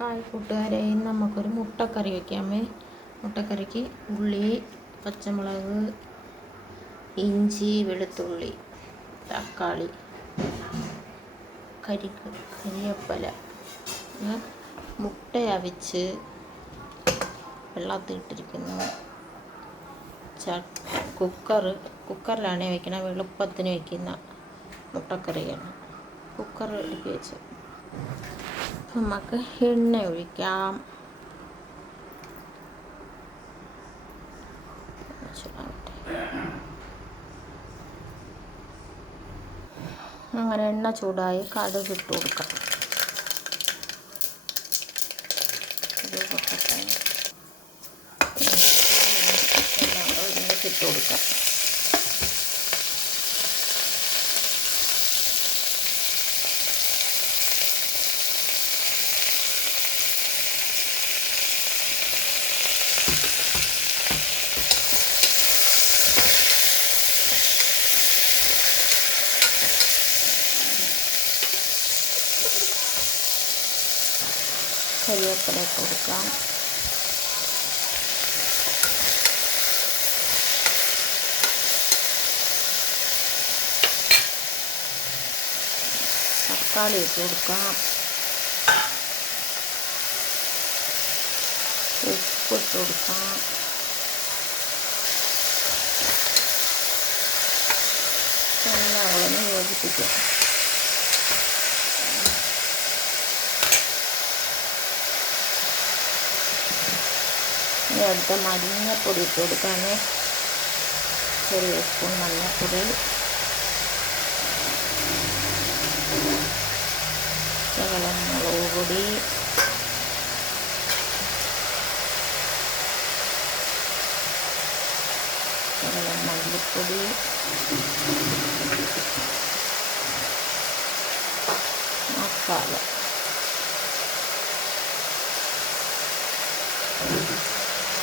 Hi കൂട്ടുകാരെ, ഇന്ന് നമുക്കൊരു മുട്ടക്കറി വയ്ക്കാമേ. മുട്ടക്കറിക്ക് ഉള്ളി, പച്ചമുളക്, ഇഞ്ചി, വെളുത്തുള്ളി, തക്കാളി, കരിവേപ്പില, മുട്ട അവിച്ച് വെള്ളത്തിലിട്ടിരിക്കുന്നു. കുക്കറിലാണ് വയ്ക്കണം. എളുപ്പത്തിന് വയ്ക്കുന്ന മുട്ടക്കറിയാണ്. കുക്കർ എടുക്കി വെച്ച് നമുക്ക് എണ്ണ ഒഴിക്കാം. അങ്ങനെ എണ്ണ ചൂടായി കടുക് ഇട്ട് കൊടുക്കാം. ഇട്ട് കൊടുക്കാം. കരിവേപ്പില ഇട്ട് കൊടുക്കാം. തക്കാളി ഇട്ട് കൊടുക്കാം. ഉപ്പ് ഇട്ട് കൊടുക്കാം. എല്ലാം ഒന്ന് യോജിപ്പിക്കാം. ഇനി അടുത്ത മഞ്ഞൾപ്പൊടി ഇട്ട് കൊടുക്കാമേ. ചെറിയ സ്പൂൺ മഞ്ഞൾപ്പൊടി, ശകലം മുളക് പൊടി, ശകലം മല്ലിപ്പൊടി, മസാല.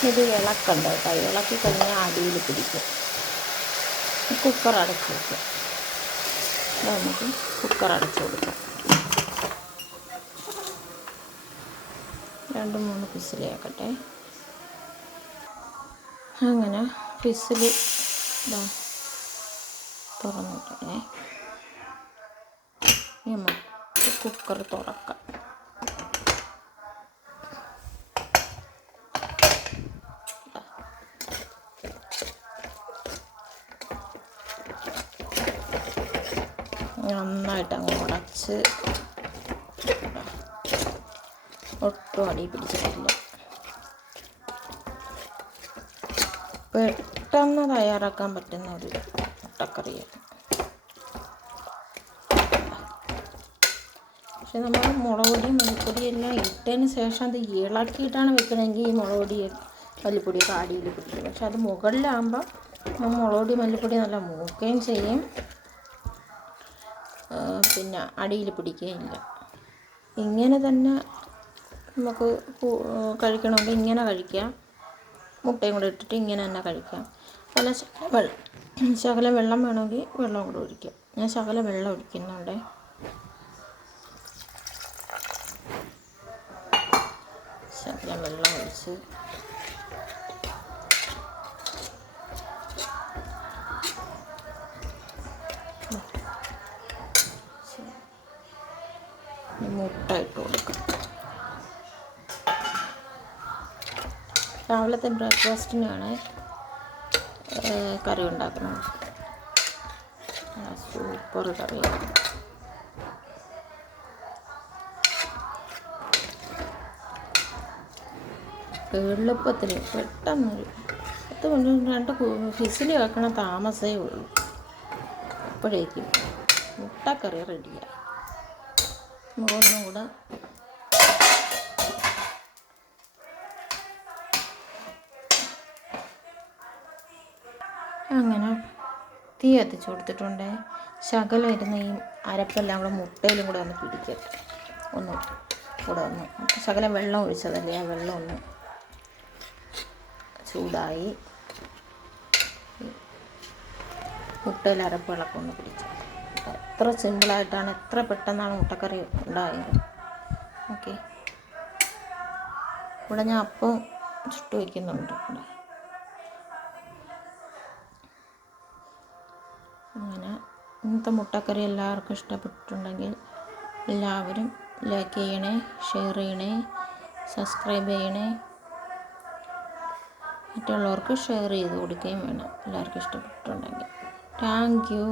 ഇത് ഇളക്കണ്ട കേട്ടോ. ഇളക്കി കഴിഞ്ഞാൽ അടിയിൽ പിടിക്കും. കുക്കർ അടച്ച് വയ്ക്കാം. നമുക്ക് കുക്കർ അടച്ച് കൊടുക്കാം. 2-3 വിസിലാക്കട്ടെ. അങ്ങനെ വിസിൽ തുറന്നിട്ടേ നമുക്ക് കുക്കർ തുറക്കാം. നന്നായിട്ട് അങ്ങ് ഉടച്ച്, ഒട്ടും അടി പിടിച്ചിട്ടില്ല. പെട്ടെന്ന് തയ്യാറാക്കാൻ പറ്റുന്ന ഒരു മുട്ടക്കറിയാണ്. പക്ഷെ നമ്മൾ മുളക് പൊടി മല്ലിപ്പൊടി എല്ലാം ഇട്ടതിന് ശേഷം അത് ഇളക്കിയിട്ടാണ് വെക്കണമെങ്കിൽ ഈ മുളക് പൊടി മല്ലിപ്പൊടിയൊക്കെ അടിയിൽ പിടിക്കും. പക്ഷെ അത് മുകളിലാകുമ്പോൾ മുളക് പൊടി മല്ലിപ്പൊടി നല്ല മൂക്കുകയും ചെയ്യും, പിന്നെ അടിയിൽ പിടിക്കുകയില്ല. ഇങ്ങനെ തന്നെ നമുക്ക് കഴിക്കണമെങ്കിൽ ഇങ്ങനെ കഴിക്കാം. മുട്ടയും കൂടെ ഇട്ടിട്ട് ഇങ്ങനെ തന്നെ കഴിക്കാം. അല്ല ശകലം വെള്ളം വേണമെങ്കിൽ വെള്ളം കൂടെ ഒഴിക്കാം. ഞാൻ ശകലം വെള്ളം ഒഴിക്കുന്നുണ്ട്. ശകലം വെള്ളം ഒഴിച്ച് മുട്ട ഇട്ട് കൊടുക്കാം. രാവിലത്തെ ബ്രേക്ക്ഫാസ്റ്റിനാണ് കറി ഉണ്ടാക്കുന്നത്. സൂപ്പർ കറിയാണ്. എളുപ്പത്തിൽ പെട്ടെന്ന് 10 മിനിറ്റ് 2 വിസിൽ വെക്കണ താമസമേ ഉള്ളൂ. അപ്പോഴേക്കും മുട്ടക്കറി റെഡിയാണ്. ഒന്നും കൂടെ അങ്ങനെ തീ കത്തിച്ച് കൊടുത്തിട്ടുണ്ട്. ശകലം ഇരുന്ന് ഈ അരപ്പെല്ലാം കൂടെ മുട്ടയിലും കൂടെ ഒന്ന് പിടിക്കട്ടെ. ശകലം വെള്ളം ഒഴിച്ചതല്ലേ, ആ വെള്ളം ഒന്ന് ചൂടായി മുട്ടയിൽ അരപ്പ് ഇളക്കൊന്ന് പിടിച്ചു. എത്ര സിമ്പിളായിട്ടാണ്, എത്ര പെട്ടെന്നാണ് മുട്ടക്കറി ഉണ്ടായത്. ഓക്കെ. ഇവിടെ ഞാൻ അപ്പം ചുട്ട് വയ്ക്കുന്നുണ്ട്. അങ്ങനെ ഇന്നത്തെ മുട്ടക്കറി എല്ലാവർക്കും ഇഷ്ടപ്പെട്ടിട്ടുണ്ടെങ്കിൽ എല്ലാവരും ലൈക്ക് ചെയ്യണേ, ഷെയർ ചെയ്യണേ, സബ്സ്ക്രൈബ് ചെയ്യണേ. മറ്റുള്ളവർക്ക് ഷെയർ ചെയ്ത് കൊടുക്കുകയും വേണം എല്ലാവർക്കും ഇഷ്ടപ്പെട്ടിട്ടുണ്ടെങ്കിൽ. Thank you.